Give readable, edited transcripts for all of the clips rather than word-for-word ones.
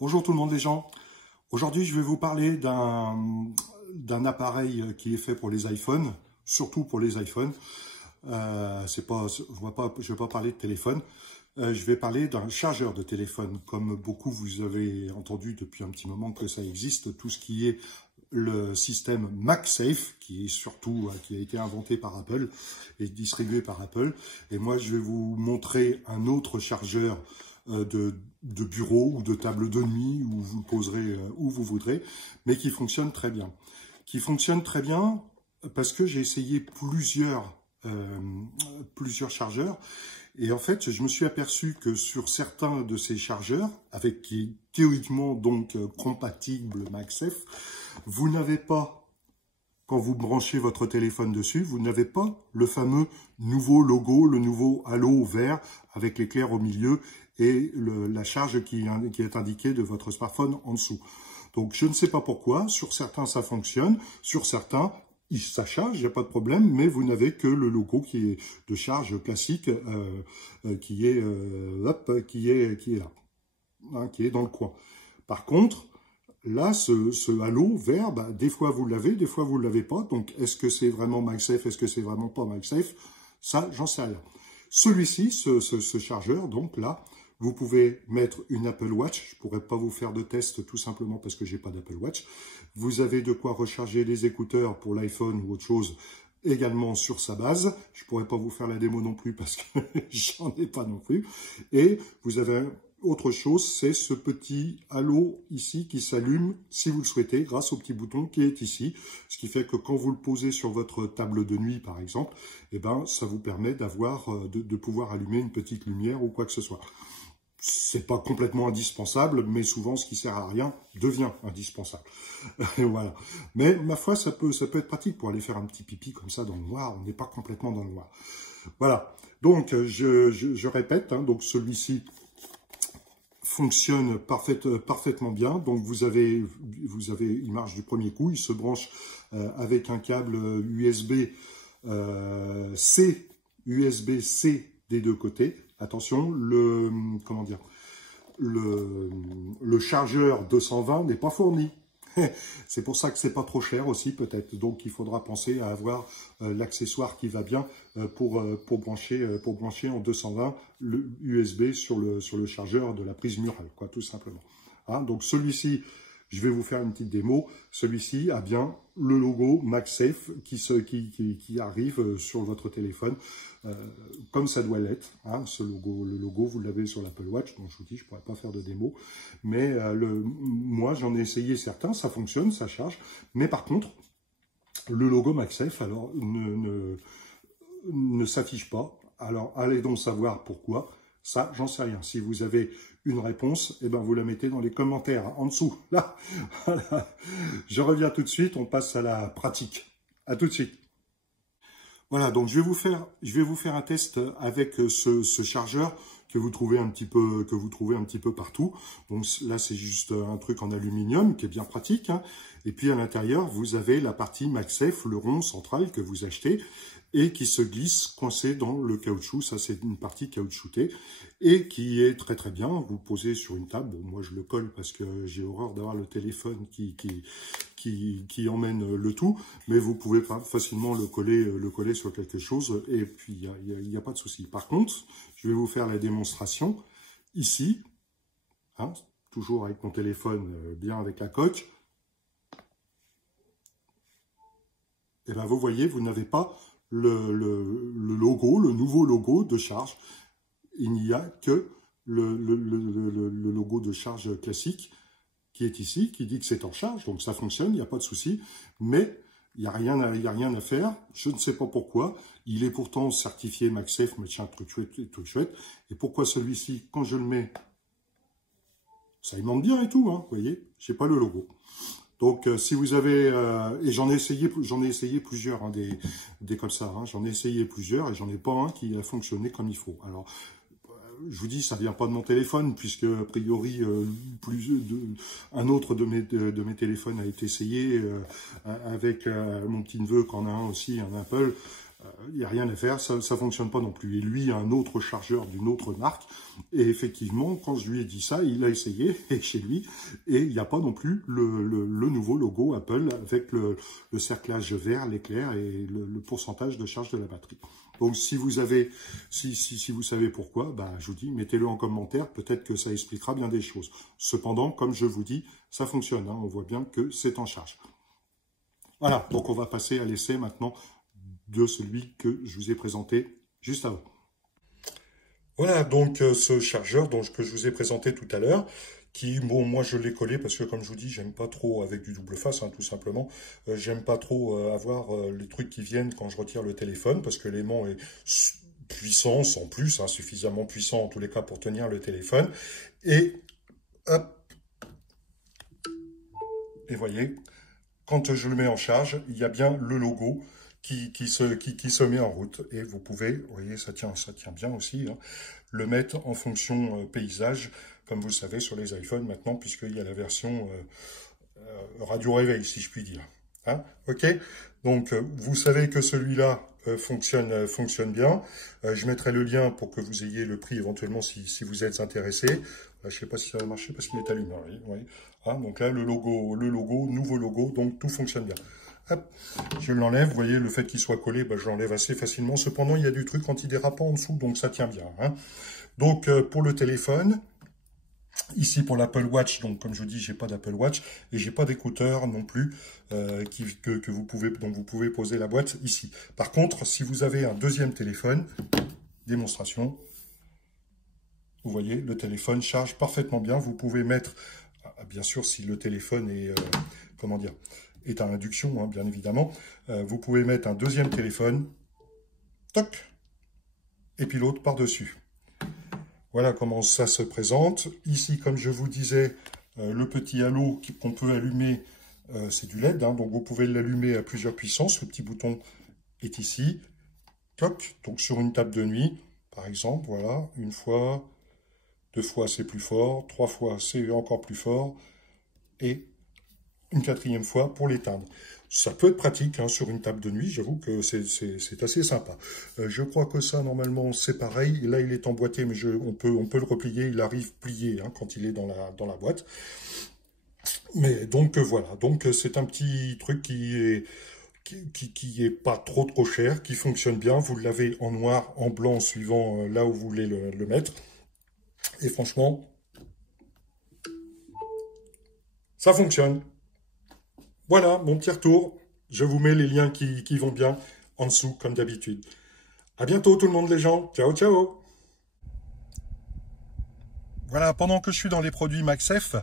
Bonjour tout le monde les gens. Aujourd'hui je vais vous parler d'un appareil qui est fait pour les iPhones, surtout pour les iPhones. Je vais pas parler de téléphone. Je vais parler d'un chargeur de téléphone. Comme beaucoup vous avez entendu depuis un petit moment que ça existe, tout ce qui est le système MagSafe, qui a été inventé par Apple et distribué par Apple. Et moi je vais vous montrer un autre chargeur de bureau ou de table de nuit où vous le poserez où vous voudrez, mais qui fonctionne très bien. Qui fonctionne très bien parce que j'ai essayé plusieurs chargeurs et en fait je me suis aperçu que sur certains de ces chargeurs, avec qui est théoriquement donc compatible MagSafe, vous n'avez pas, quand vous branchez votre téléphone dessus, vous n'avez pas le fameux nouveau logo, le nouveau halo vert avec l'éclair au milieu et la charge qui est indiquée de votre smartphone en dessous. Donc je ne sais pas pourquoi, sur certains ça fonctionne, sur certains ça charge, il n'y a pas de problème, mais vous n'avez que le logo qui est de charge classique qui est là, hein, qui est dans le coin. Par contre, là, ce halo vert, des fois vous l'avez, des fois vous ne l'avez pas. Donc, est-ce que c'est vraiment MagSafe, est-ce que c'est vraiment pas MagSafe? Ça, j'en sais rien. Celui-ci, ce chargeur, donc là, vous pouvez mettre une Apple Watch. Je ne pourrais pas vous faire de test tout simplement parce que j'ai pas d'Apple Watch. Vous avez de quoi recharger les écouteurs pour l'iPhone ou autre chose également sur sa base. Je ne pourrais pas vous faire la démo non plus parce que j'en ai pas non plus. Et vous avez autre chose, c'est ce petit halo ici qui s'allume, si vous le souhaitez, grâce au petit bouton qui est ici. Ce qui fait que quand vous le posez sur votre table de nuit, par exemple, eh ben, ça vous permet de pouvoir allumer une petite lumière ou quoi que ce soit. C'est pas complètement indispensable, mais souvent, ce qui sert à rien devient indispensable. Voilà. Mais, ma foi, ça peut être pratique pour aller faire un petit pipi comme ça dans le noir. On n'est pas complètement dans le noir. Voilà. Donc, je répète, hein, donc celui-ci fonctionne parfaitement bien. Donc vous avez, il marche du premier coup, il se branche avec un câble USB-C des deux côtés. Attention, le chargeur 220 n'est pas fourni. C'est pour ça que c'est pas trop cher aussi peut-être. Donc il faudra penser à avoir l'accessoire qui va bien pour brancher en 220 le USB sur le chargeur de la prise murale, quoi, tout simplement. Hein, donc celui-ci, je vais vous faire une petite démo. Celui-ci a bien le logo MagSafe qui arrive sur votre téléphone comme ça doit l'être. Hein, le logo, vous l'avez sur l'Apple Watch. Donc je vous dis, je ne pourrais pas faire de démo. Mais moi, j'en ai essayé certains. Ça fonctionne, ça charge. Mais par contre, le logo MagSafe, alors, ne s'affiche pas. Alors, allez donc savoir pourquoi. Ça, j'en sais rien. Si vous avez une réponse, eh ben, vous la mettez dans les commentaires, en dessous. Là, voilà. Je reviens tout de suite, on passe à la pratique. À tout de suite. Voilà, donc je vais vous faire un test avec ce chargeur que vous trouvez un petit peu partout. Donc là, c'est juste un truc en aluminium qui est bien pratique, hein. Et puis à l'intérieur, vous avez la partie MagSafe, le rond central que vous achetez et qui se glisse coincé dans le caoutchouc. Ça, c'est une partie caoutchoutée et qui est très très bien. Vous le posez sur une table. Bon, moi, je le colle parce que j'ai horreur d'avoir le téléphone qui emmène le tout, mais vous pouvez facilement le coller sur quelque chose et puis il n'y a pas de souci. Par contre, je vais vous faire la démonstration ici, hein, toujours avec mon téléphone bien avec la coque. Et bien vous voyez, vous n'avez pas le logo, le nouveau logo de charge. Il n'y a que le logo de charge classique qui est ici, qui dit que c'est en charge, donc ça fonctionne, il n'y a pas de souci, mais il n'y a rien à faire, je ne sais pas pourquoi, il est pourtant certifié MagSafe, machin, truc chouette, et pourquoi celui-ci, quand je le mets, ça aimente bien et tout, hein, vous voyez, j'ai pas le logo. Donc si vous avez, et j'en ai essayé plusieurs, hein, des comme ça, hein, j'en ai essayé plusieurs, et j'en ai pas un qui a fonctionné comme il faut. Alors, je vous dis, ça vient pas de mon téléphone, puisque a priori, un autre de mes téléphones a été essayé avec mon petit-neveu, qui en a un aussi, un Apple. il n'y a rien à faire, ça ne fonctionne pas non plus. Et lui a un autre chargeur d'une autre marque. Et effectivement, quand je lui ai dit ça, il a essayé et chez lui. Et il n'y a pas non plus le nouveau logo Apple avec le cerclage vert, l'éclair et le pourcentage de charge de la batterie. Donc si vous savez pourquoi, bah, je vous dis, mettez-le en commentaire. Peut-être que ça expliquera bien des choses. Cependant, comme je vous dis, ça fonctionne. Hein, on voit bien que c'est en charge. Voilà, donc on va passer à l'essai maintenant de celui que je vous ai présenté juste avant. Voilà, donc ce chargeur que je vous ai présenté tout à l'heure, qui, bon, moi je l'ai collé parce que comme je vous dis, j'aime pas trop avec du double face, hein, tout simplement. J'aime pas trop avoir les trucs qui viennent quand je retire le téléphone, parce que l'aimant est puissant, sans plus, hein, suffisamment puissant en tous les cas pour tenir le téléphone. Et hop, et voyez, quand je le mets en charge, il y a bien le logo qui se met en route. Et vous pouvez, vous voyez, ça tient bien aussi, hein, le mettre en fonction paysage, comme vous le savez sur les iPhones maintenant, puisqu'il y a la version radio réveil, si je puis dire. Hein, ok, donc vous savez que celui-là fonctionne bien. Je mettrai le lien pour que vous ayez le prix éventuellement si vous êtes intéressé. Je ne sais pas si ça va marcher parce qu'il est allumé. Oui. Hein, donc là, le logo, nouveau logo, donc tout fonctionne bien. Hop, je l'enlève, vous voyez, le fait qu'il soit collé, bah, je l'enlève assez facilement. Cependant, il y a du truc antidérapant en dessous, donc ça tient bien. Hein. Donc, pour le téléphone, ici pour l'Apple Watch, donc comme je vous dis, j'ai pas d'Apple Watch et j'ai pas d'écouteurs non plus dont vous pouvez poser la boîte ici. Par contre, si vous avez un deuxième téléphone, démonstration, vous voyez, le téléphone charge parfaitement bien. Vous pouvez mettre, bien sûr, si le téléphone est, est à induction, hein, bien évidemment, vous pouvez mettre un deuxième téléphone, toc, et puis l'autre par-dessus. Voilà comment ça se présente. Ici, comme je vous disais, le petit halo qu'on peut allumer, c'est du LED, hein, donc vous pouvez l'allumer à plusieurs puissances. Le petit bouton est ici, toc, donc sur une table de nuit, par exemple, voilà, une fois, 2 fois c'est plus fort, 3 fois c'est encore plus fort, et une 4e fois pour l'éteindre. Ça peut être pratique hein, sur une table de nuit, j'avoue que c'est assez sympa. Je crois que ça, normalement, c'est pareil. Là, il est emboîté, mais on peut le replier. Il arrive plié hein, quand il est dans la boîte. Mais donc, voilà. Donc, c'est un petit truc qui est pas trop cher, qui fonctionne bien. Vous l'avez en noir, en blanc, suivant là où vous voulez le mettre. Et franchement, ça fonctionne. Voilà, mon petit retour. Je vous mets les liens qui vont bien en dessous, comme d'habitude. À bientôt tout le monde les gens. Ciao, ciao. Voilà, pendant que je suis dans les produits MagSafe,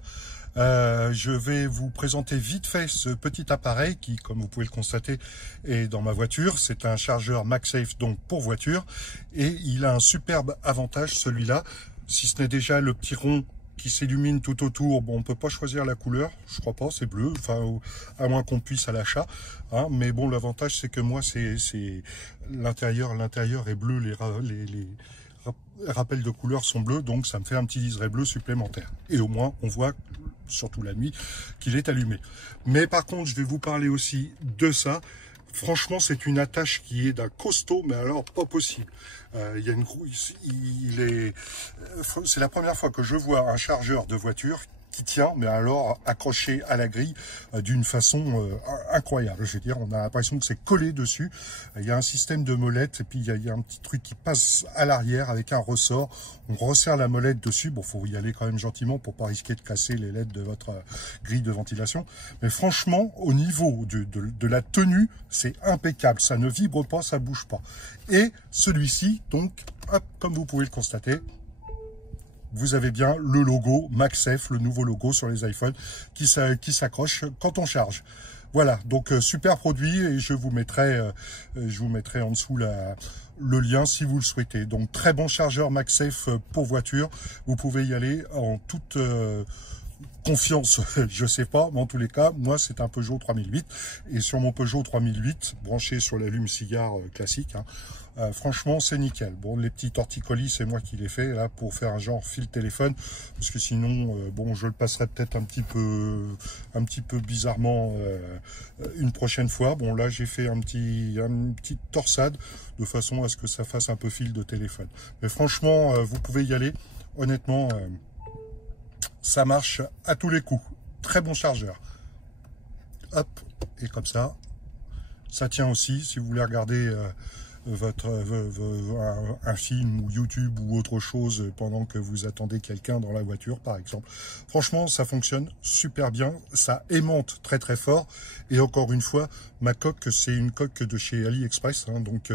je vais vous présenter vite fait ce petit appareil qui, comme vous pouvez le constater, est dans ma voiture. C'est un chargeur MagSafe donc pour voiture. Et il a un superbe avantage, celui-là. Si ce n'est déjà le petit rond qui s'illumine tout autour, bon, on peut pas choisir la couleur, je crois pas, c'est bleu, enfin, à moins qu'on puisse à l'achat, hein, mais bon, l'avantage, c'est que moi, c'est l'intérieur est bleu, les rappels de couleurs sont bleus, donc ça me fait un petit liseré bleu supplémentaire. Et au moins, on voit, surtout la nuit, qu'il est allumé. Mais par contre, je vais vous parler aussi de ça. Franchement, c'est une attache qui est d'un costaud, mais alors pas possible. C'est la première fois que je vois un chargeur de voiture qui tient, mais alors accroché à la grille d'une façon incroyable. Je veux dire, on a l'impression que c'est collé dessus. Il y a un système de molette et puis il y a un petit truc qui passe à l'arrière avec un ressort. On resserre la molette dessus. Bon, faut y aller quand même gentiment pour pas risquer de casser les LED de votre grille de ventilation. Mais franchement, au niveau de la tenue, c'est impeccable. Ça ne vibre pas, ça bouge pas. Et celui-ci, donc, hop, comme vous pouvez le constater, vous avez bien le logo MagSafe, le nouveau logo sur les iPhones qui s'accroche quand on charge. Voilà, donc super produit et je vous mettrai en dessous le lien si vous le souhaitez. Donc très bon chargeur MagSafe pour voiture. Vous pouvez y aller en toute confiance, je sais pas, mais en tous les cas, moi c'est un Peugeot 3008 et sur mon Peugeot 3008 branché sur l'allume-cigare classique, franchement c'est nickel. Bon, les petits torticolis c'est moi qui les fais là pour faire un genre fil téléphone parce que sinon bon je le passerai peut-être un petit peu bizarrement une prochaine fois. Bon là j'ai fait une petite torsade de façon à ce que ça fasse un peu fil de téléphone. Mais franchement vous pouvez y aller, honnêtement. Ça marche à tous les coups. Très bon chargeur. Hop, et comme ça tient aussi. Si vous voulez regarder un film ou YouTube ou autre chose pendant que vous attendez quelqu'un dans la voiture, par exemple. Franchement, ça fonctionne super bien. Ça aimante très très fort. Et encore une fois, ma coque, c'est une coque de chez AliExpress, donc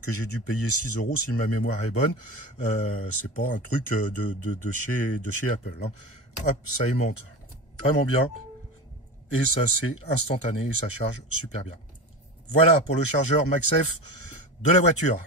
que j'ai dû payer 6 € si ma mémoire est bonne. C'est pas un truc de chez Apple. Hop, ça aimante vraiment bien. Et ça, c'est instantané et ça charge super bien. Voilà pour le chargeur MagSafe de la voiture.